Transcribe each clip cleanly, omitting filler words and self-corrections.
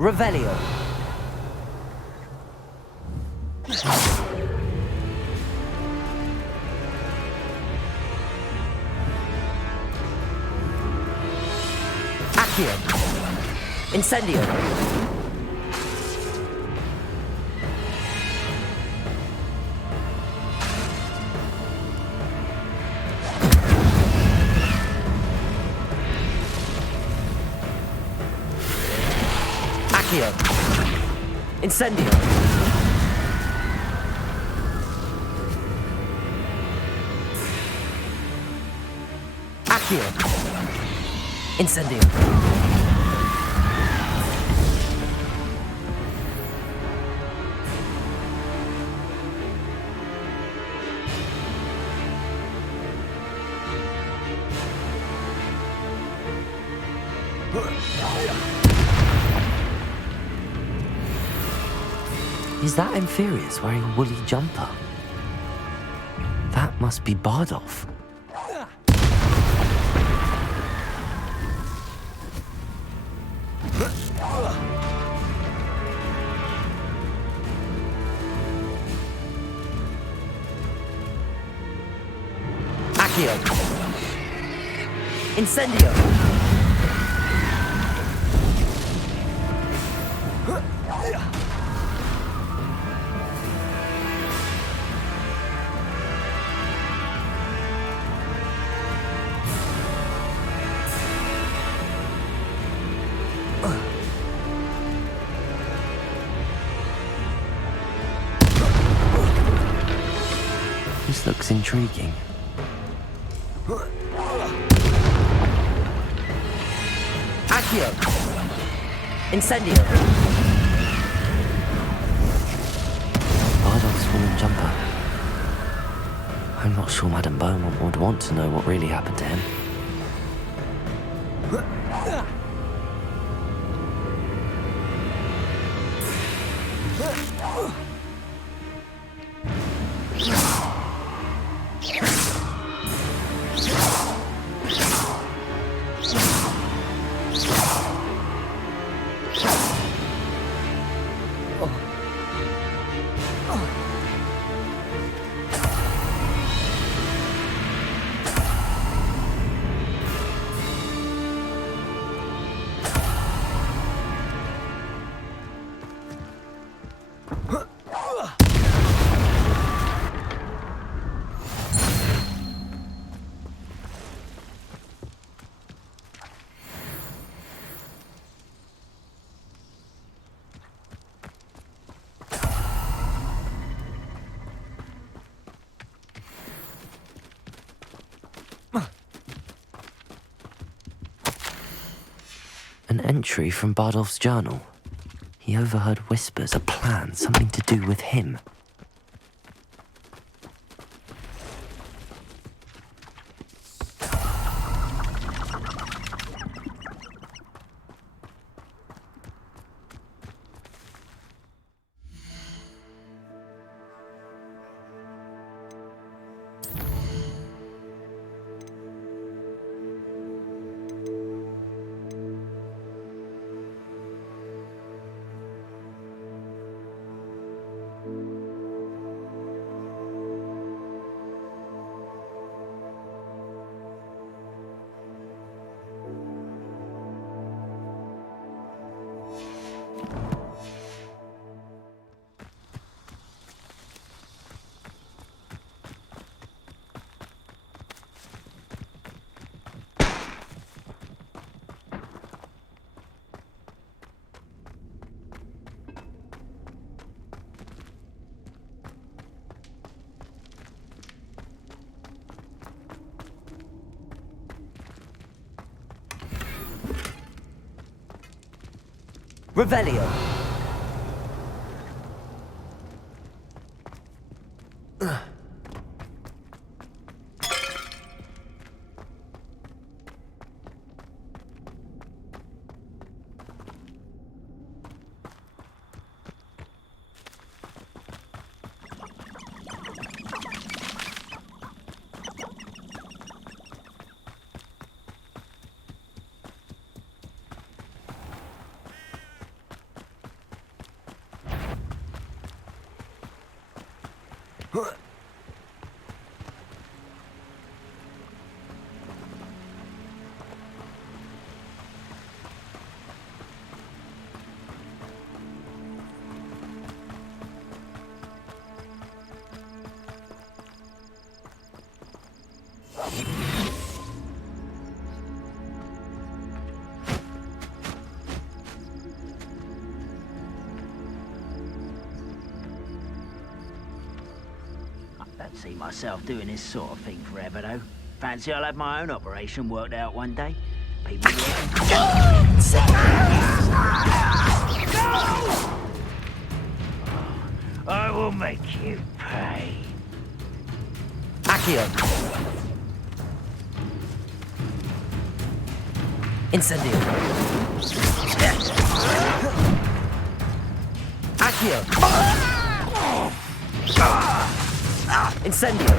Revelio. Accio. Incendio. Accio. Incendio. Accio. Incendio. Is that Inferius wearing a woolly jumper? That must be Bardolph. Accio. Incendio. This looks intriguing. Accio. Incendio. Bardolph's woolen jumper. I'm not sure Madame Beaumont would want to know what really happened to him. An entry from Bardolph's journal. He overheard whispers, a plan, something to do with him. Revelio. See myself doing this sort of thing forever, though. Fancy I'll have my own operation worked out one day. People I will make you pay. Accio! Incendio! Accio! Incendio!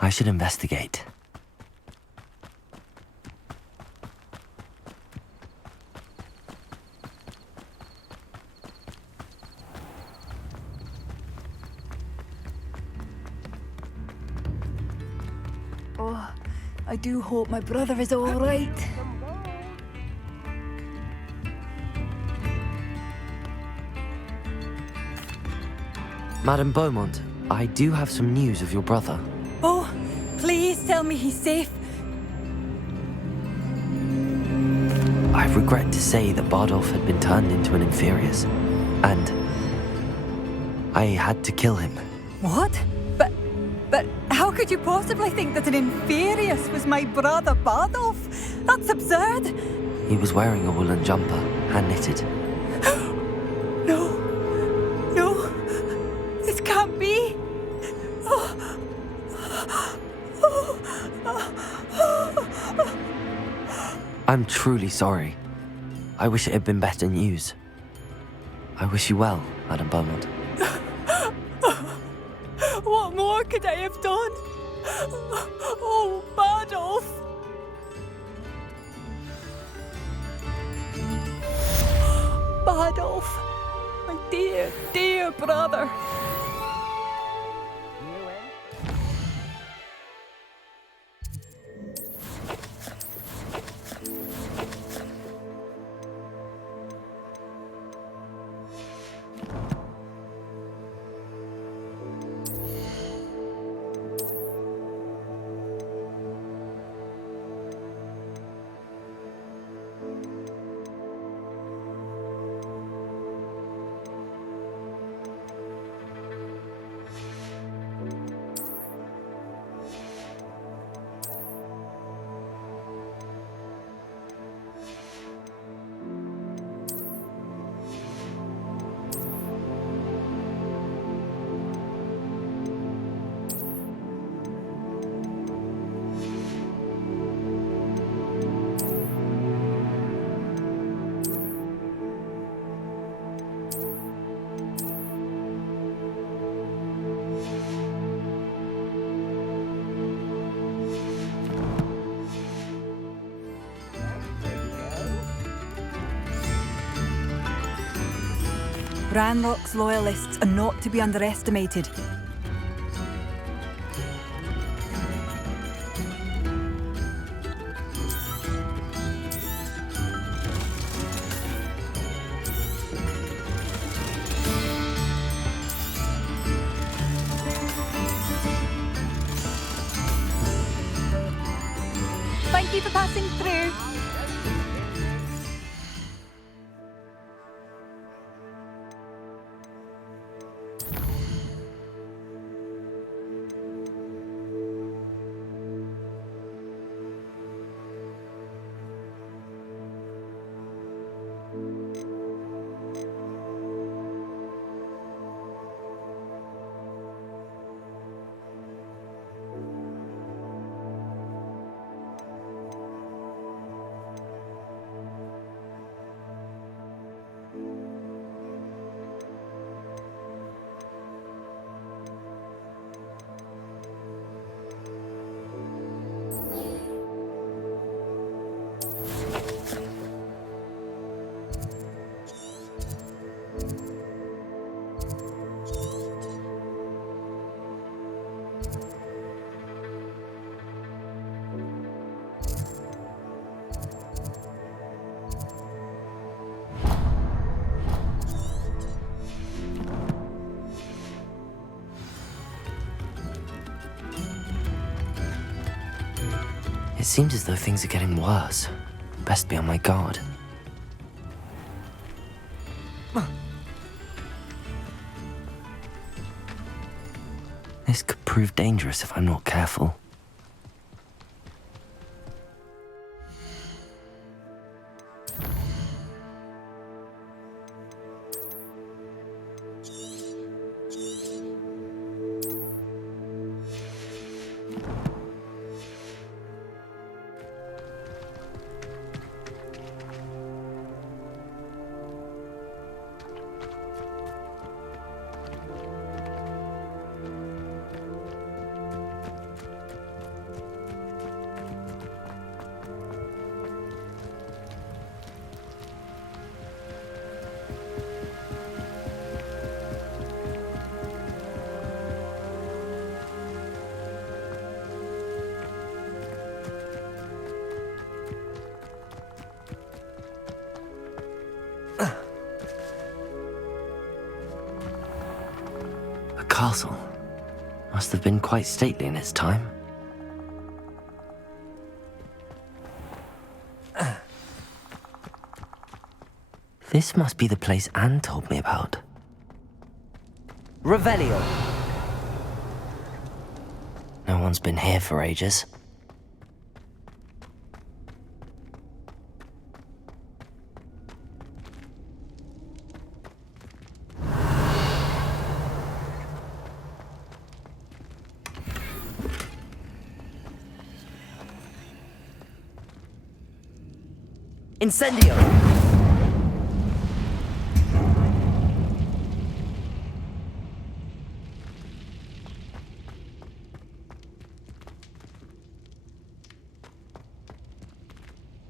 I should investigate. Oh, I do hope my brother is all right. Madame Beaumont, I do have some news of your brother. Oh, please tell me he's safe. I regret to say that Bardolph had been turned into an Inferius, and I had to kill him. What? But how could you possibly think that an Inferius was my brother Bardolph? That's absurd. He was wearing a woolen jumper, hand-knitted. No, this can't be. I'm truly sorry. I wish it had been better news. I wish you well, Madame Beaumont. What more could I have done? Oh, Bardolph! Bardolph, my dear, dear brother. Ranrock's loyalists are not to be underestimated. for passing through. It seems as though things are getting worse. Best be on my guard. This could prove dangerous if I'm not careful. Castle. Must have been quite stately in its time. This must be the place Anne told me about. Revelio! No one's been here for ages. Incendio!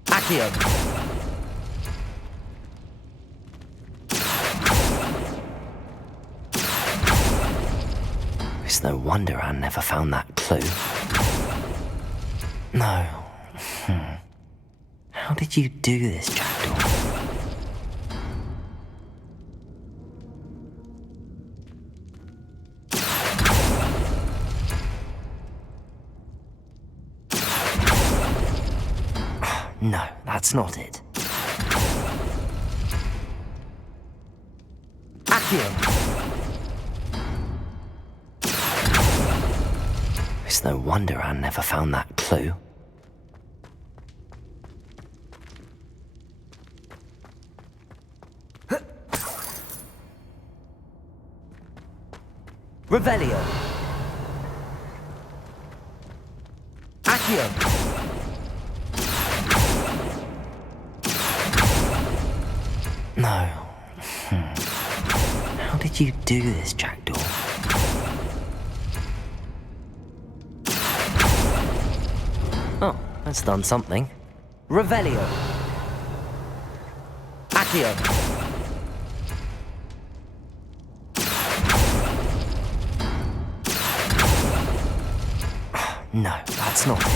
Accio! It's no wonder Anne never found that clue. No. How did you do this, Jackdaw? No, that's not it. Accio! It's no wonder Anne never found that clue. Revelio. Accio. No. How did you do this, Jackdaw? Oh, that's done something. Revelio. Accio. No, that's not it.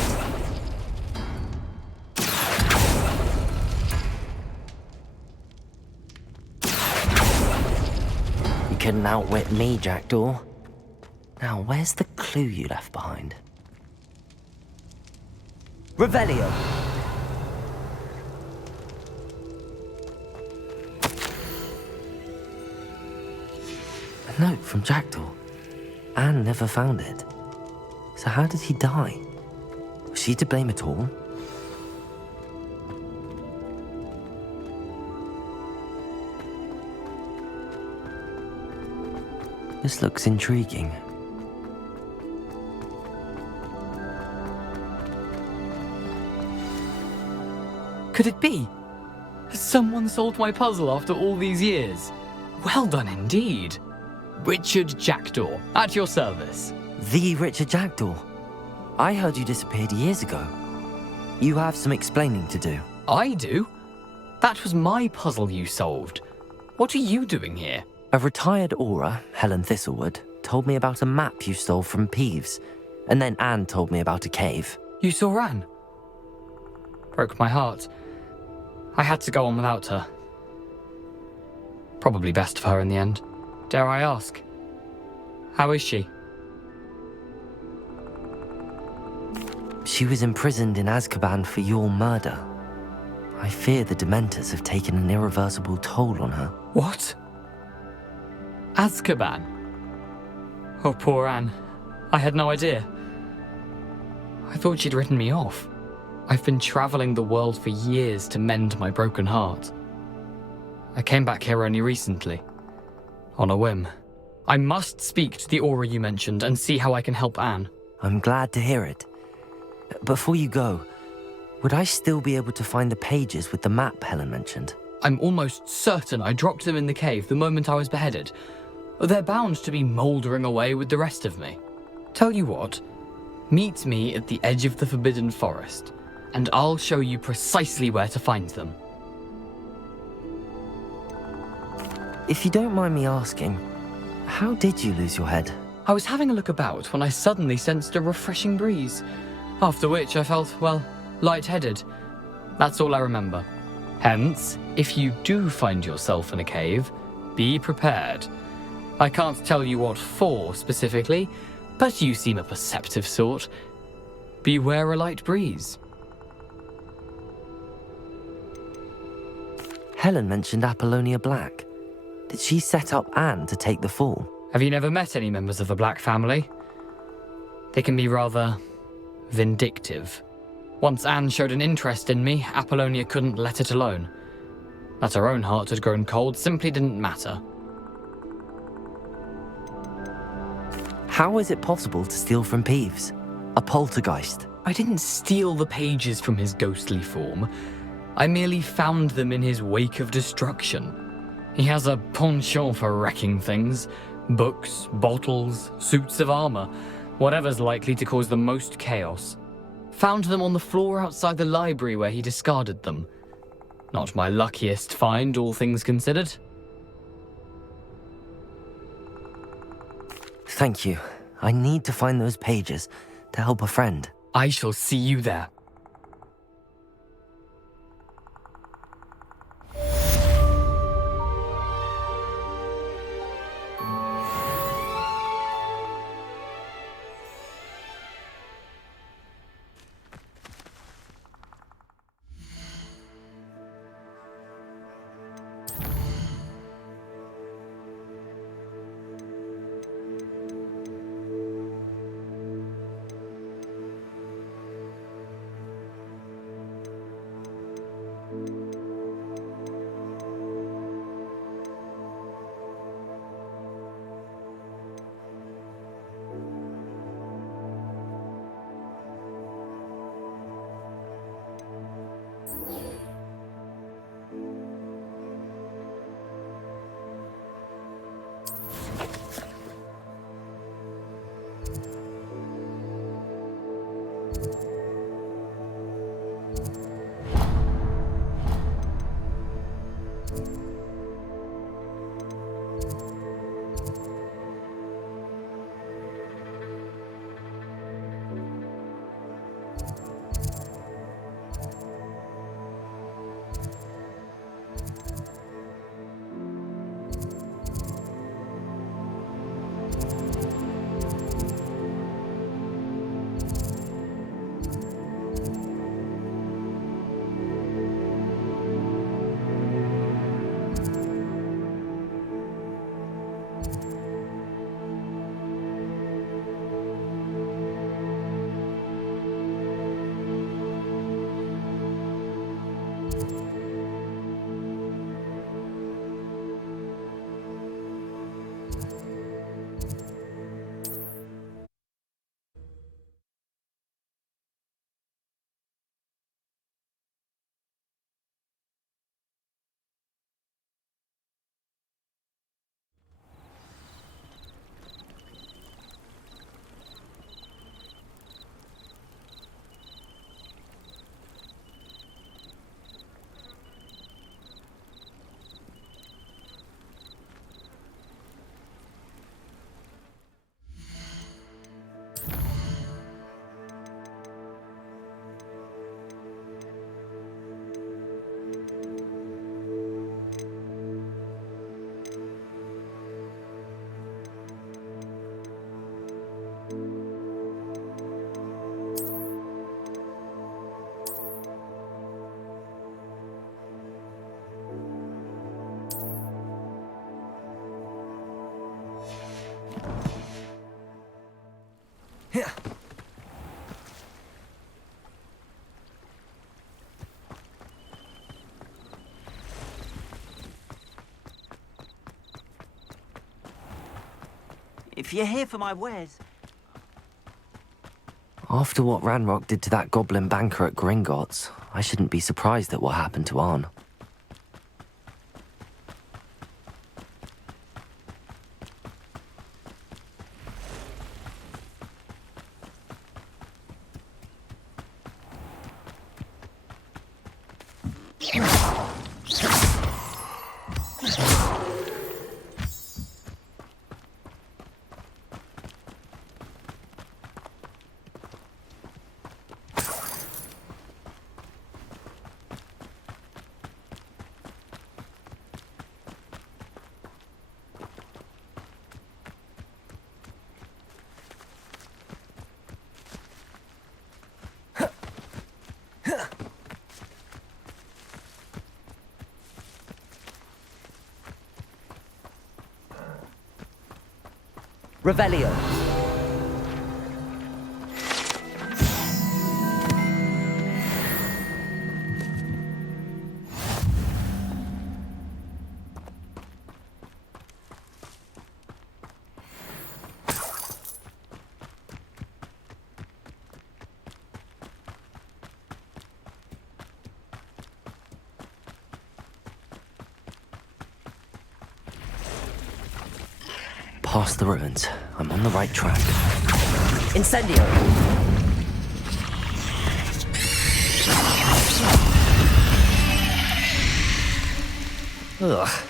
You couldn't outwit me, Jackdaw. Now, where's the clue you left behind? Revelio. A note from Jackdaw. Anne never found it. So how did he die? Was she to blame at all? This looks intriguing. Could it be? Has someone solved my puzzle after all these years? Well done indeed. Richard Jackdaw, at your service. The Richard Jackdaw. I heard you disappeared years ago. You have some explaining to do. I do? That was my puzzle you solved. What are you doing here? A retired aura, Helen Thistlewood, told me about a map you stole from Peeves, and then Anne told me about a cave. You saw Anne? Broke my heart. I had to go on without her. Probably best of her in the end. Dare I ask? How is she? She was imprisoned in Azkaban for your murder. I fear the Dementors have taken an irreversible toll on her. What? Azkaban? Oh, poor Anne. I had no idea. I thought she'd written me off. I've been traveling the world for years to mend my broken heart. I came back here only recently, on a whim. I must speak to the aura you mentioned and see how I can help Anne. I'm glad to hear it. Before you go, would I still be able to find the pages with the map Helen mentioned? I'm almost certain I dropped them in the cave the moment I was beheaded. They're bound to be mouldering away with the rest of me. Tell you what, meet me at the edge of the Forbidden Forest, and I'll show you precisely where to find them. If you don't mind me asking, how did you lose your head? I was having a look about when I suddenly sensed a refreshing breeze, after which I felt, well, lightheaded. That's all I remember. Hence, if you do find yourself in a cave, be prepared. I can't tell you what for specifically, but you seem a perceptive sort. Beware a light breeze. Helen mentioned Apollonia Black. Did she set up Anne to take the fall? Have you never met any members of the Black family? They can be rather vindictive. Once Anne showed an interest in me, Apollonia couldn't let it alone. That her own heart had grown cold simply didn't matter. How is it possible to steal from Peeves? A poltergeist? I didn't steal the pages from his ghostly form. I merely found them in his wake of destruction. He has a penchant for wrecking things. Books, bottles, suits of armor, whatever's likely to cause the most chaos. Found them on the floor outside the library where he discarded them. Not my luckiest find, all things considered. Thank you. I need to find those pages to help a friend. I shall see you there. If you're here for my wares... After what Ranrock did to that goblin banker at Gringotts, I shouldn't be surprised at what happened to Arn. Revelio. Past the ruins. I'm on the right track. Incendio. Ugh.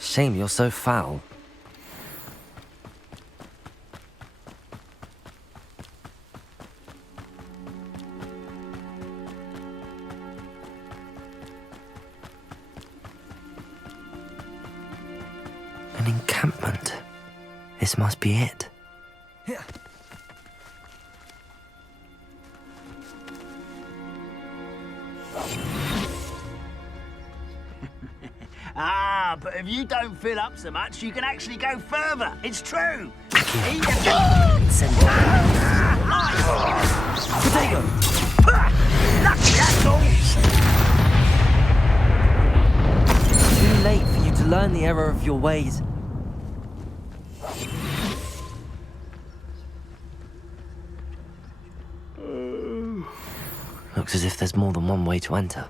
Shame you're so foul. An encampment. This must be it. Ah, but if you don't fill up so much, you can actually go further. It's true. Potato. Lucky, that's all. Too late for you to learn the error of your ways. Looks as if there's more than one way to enter.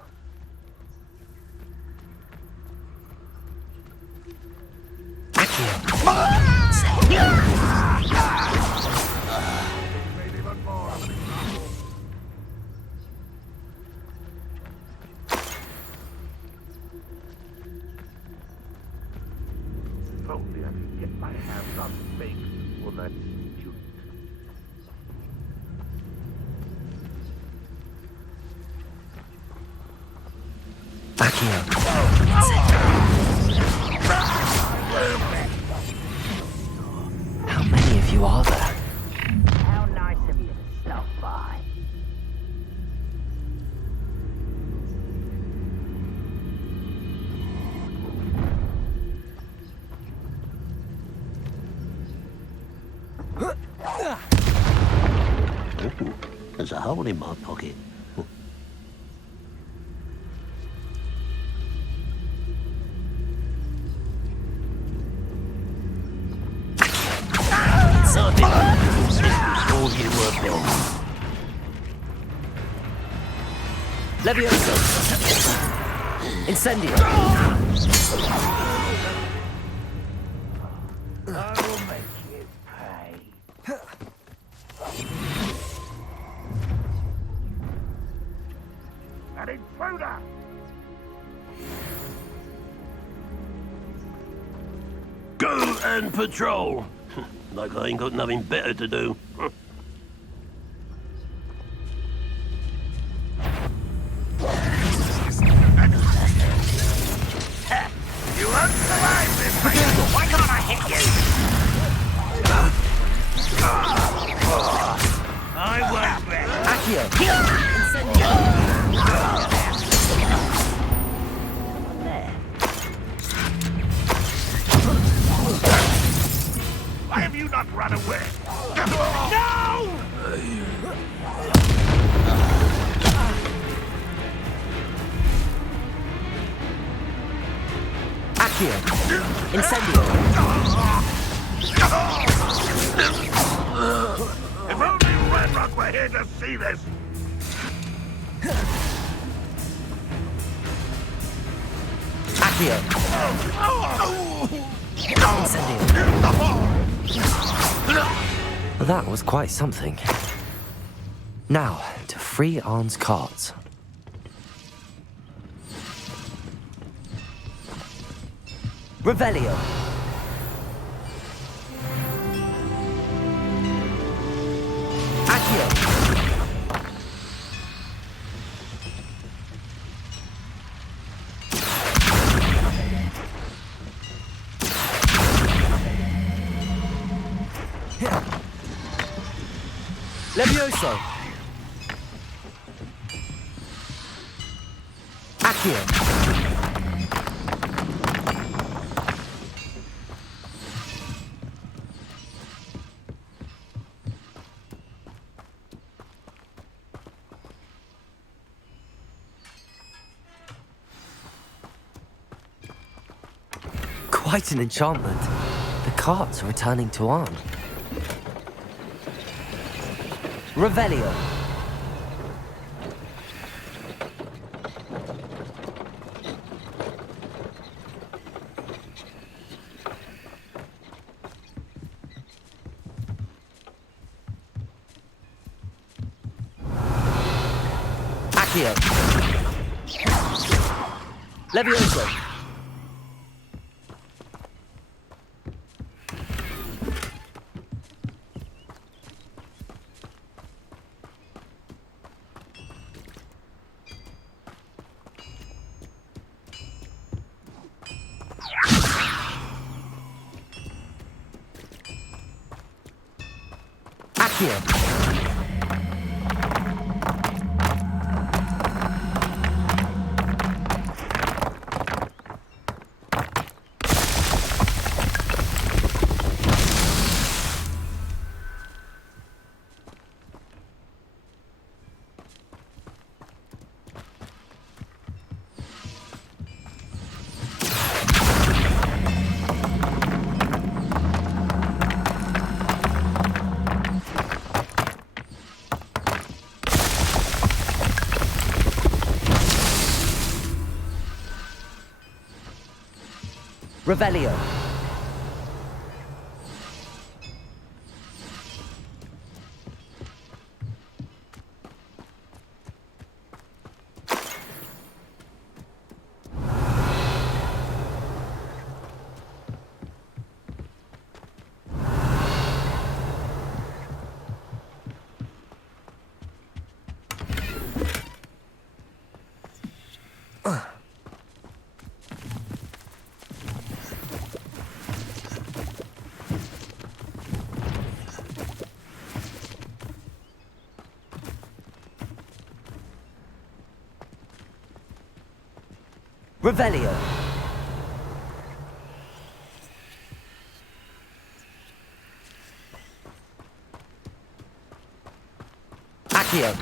Only I can get my hands on things for that student. Back here. How many of you are there? How nice of you to stop by. Ooh, there's a hole in my pocket. Levioso. Incendio. I will make you pay. An intruder! Go and patrol! Like I ain't got nothing better to do. You won't survive this! Why can't I hit you? I won't bet. Accio. Why have you not run away. No! Accio. Incendio. If only RAIDMAX were here to see this. Accio. Incendio. That was quite something. Now, to free Arn's carts. Revelio. Accio. Levioso. Accio. Quite an enchantment. The carts are returning to Arn. Revelio. Accio. Levioso. Accio. Revelio. Revelio. Accio.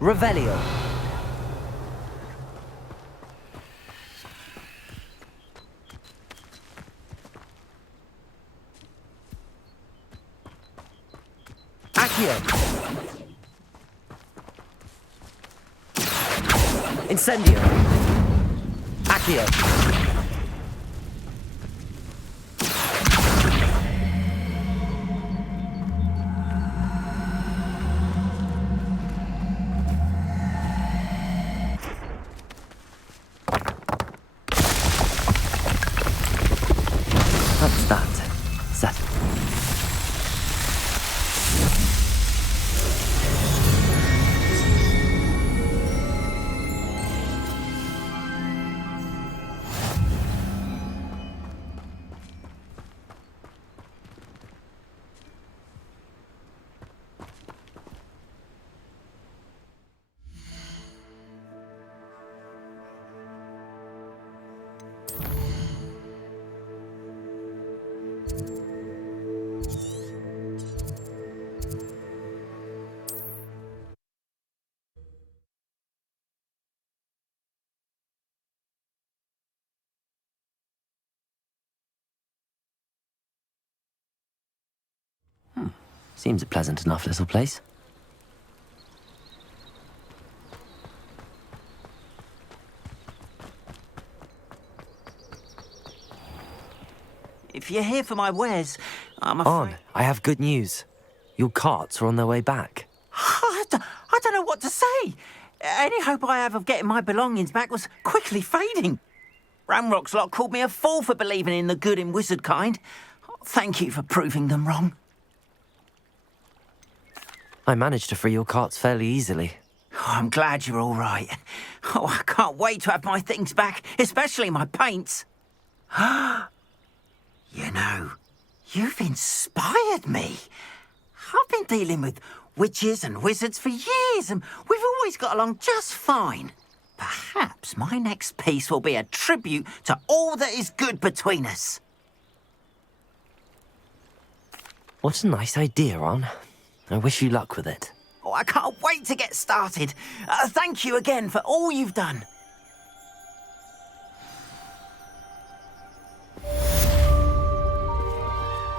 Revelio. Accio. Incendio. Accio. That's that. Settled. Seems a pleasant enough little place. If you're here for my wares, I'm afraid... On, I have good news. Your carts are on their way back. I don't know what to say. Any hope I have of getting my belongings back was quickly fading. Ramrock's lot called me a fool for believing in the good in wizard kind. Thank you for proving them wrong. I managed to free your carts fairly easily. Oh, I'm glad you're all right. Oh, I can't wait to have my things back, especially my paints. You know, you've inspired me. I've been dealing with witches and wizards for years, and we've always got along just fine. Perhaps my next piece will be a tribute to all that is good between us. What a nice idea, On. I wish you luck with it. Oh, I can't wait to get started. Thank you again for all you've done.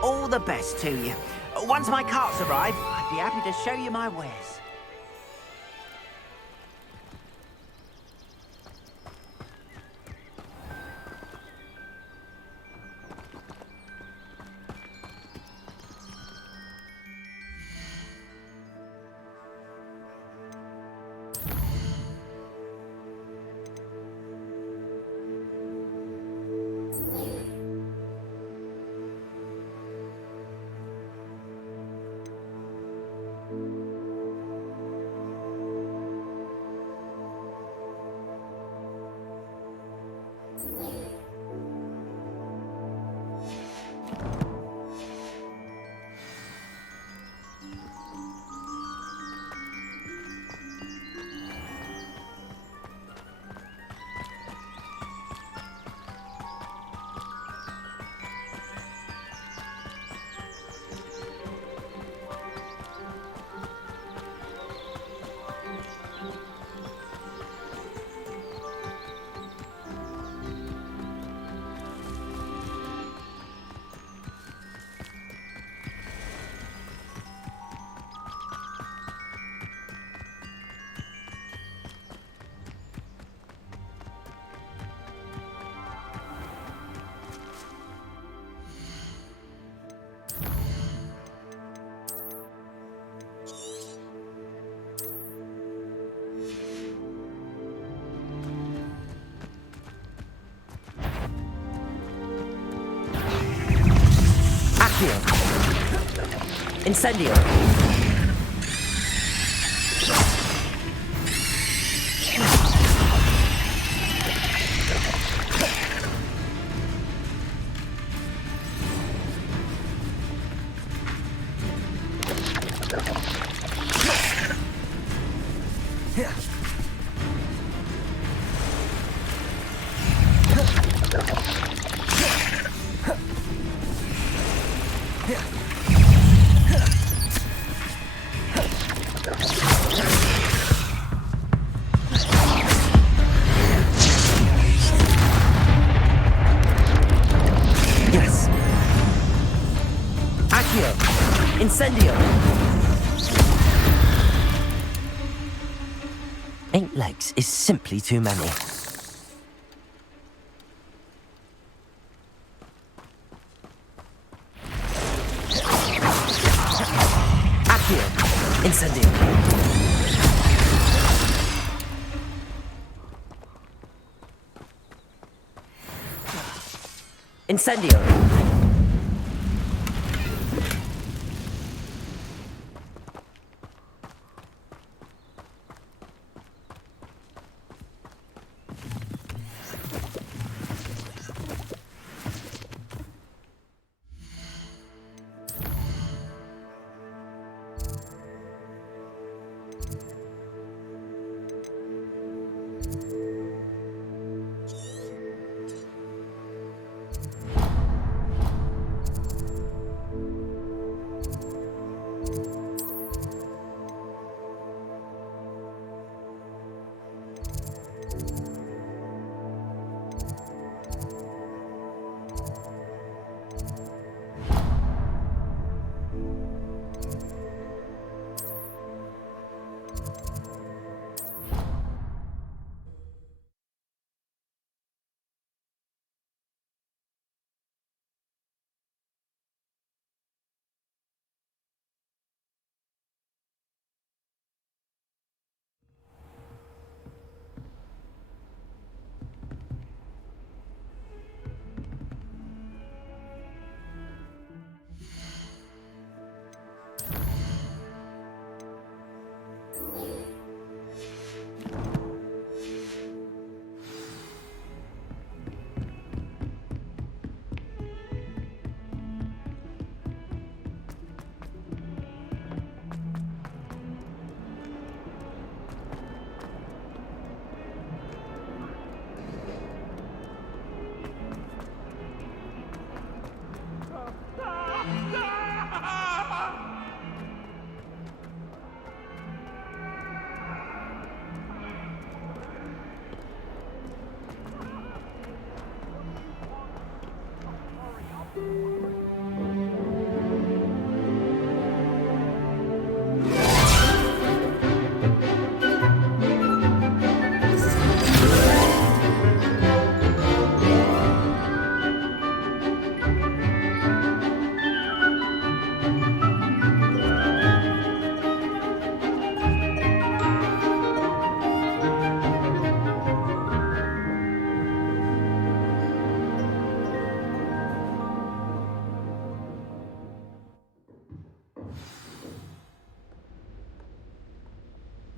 All the best to you. Once my carts arrive, I'd be happy to show you my wares. Incendio. Incendio! 8 legs is simply too many. Accio! Incendio! Incendio!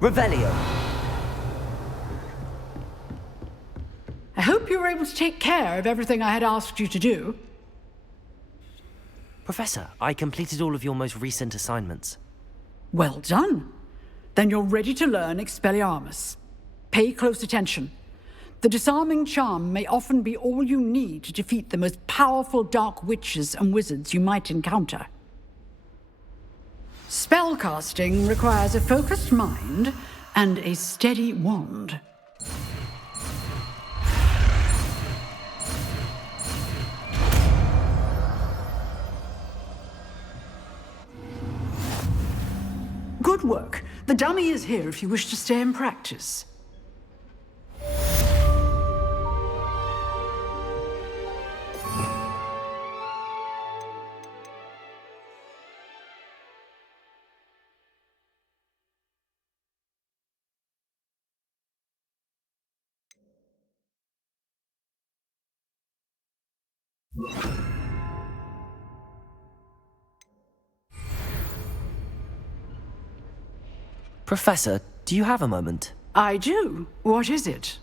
Revelio. I hope you were able to take care of everything I had asked you to do. Professor, I completed all of your most recent assignments. Well done. Then you're ready to learn Expelliarmus. Pay close attention. The disarming charm may often be all you need to defeat the most powerful dark witches and wizards you might encounter. Spellcasting requires a focused mind and a steady wand. Good work. The dummy is here if you wish to stay and practice. Professor, do you have a moment? I do. What is it?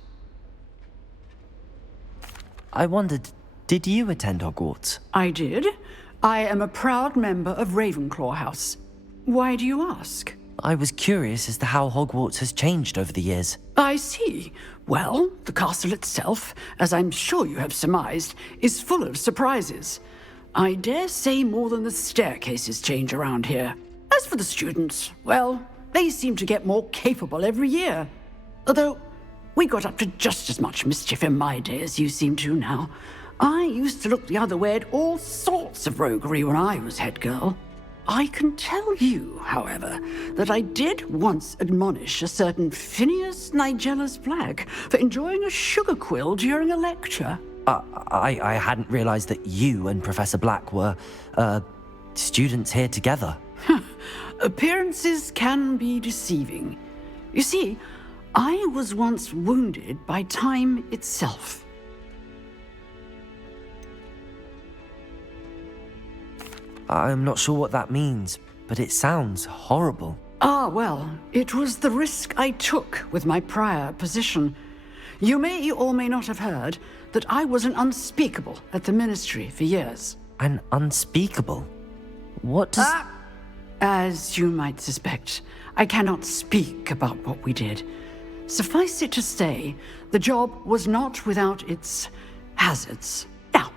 I wondered, did you attend Hogwarts? I did. I am a proud member of Ravenclaw House. Why do you ask? I was curious as to how Hogwarts has changed over the years. I see. Well, the castle itself, as I'm sure you have surmised, is full of surprises. I dare say more than the staircases change around here. As for the students, well, they seem to get more capable every year. Although, we got up to just as much mischief in my day as you seem to now. I used to look the other way at all sorts of roguery when I was head girl. I can tell you, however, that I did once admonish a certain Phineas Nigellus Black for enjoying a sugar quill during a lecture. I hadn't realized that you and Professor Black were, students here together. Appearances can be deceiving. You see, I was once wounded by time itself. I'm not sure what that means, but it sounds horrible. Ah, well, it was the risk I took with my prior position. You may or may not have heard that I was an unspeakable at the Ministry for years. An unspeakable? What does... As you might suspect, I cannot speak about what we did. Suffice it to say, the job was not without its hazards. Now,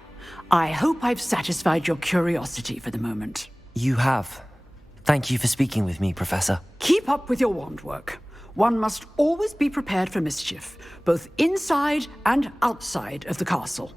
I hope I've satisfied your curiosity for the moment. You have. Thank you for speaking with me, Professor. Keep up with your wand work. One must always be prepared for mischief, both inside and outside of the castle.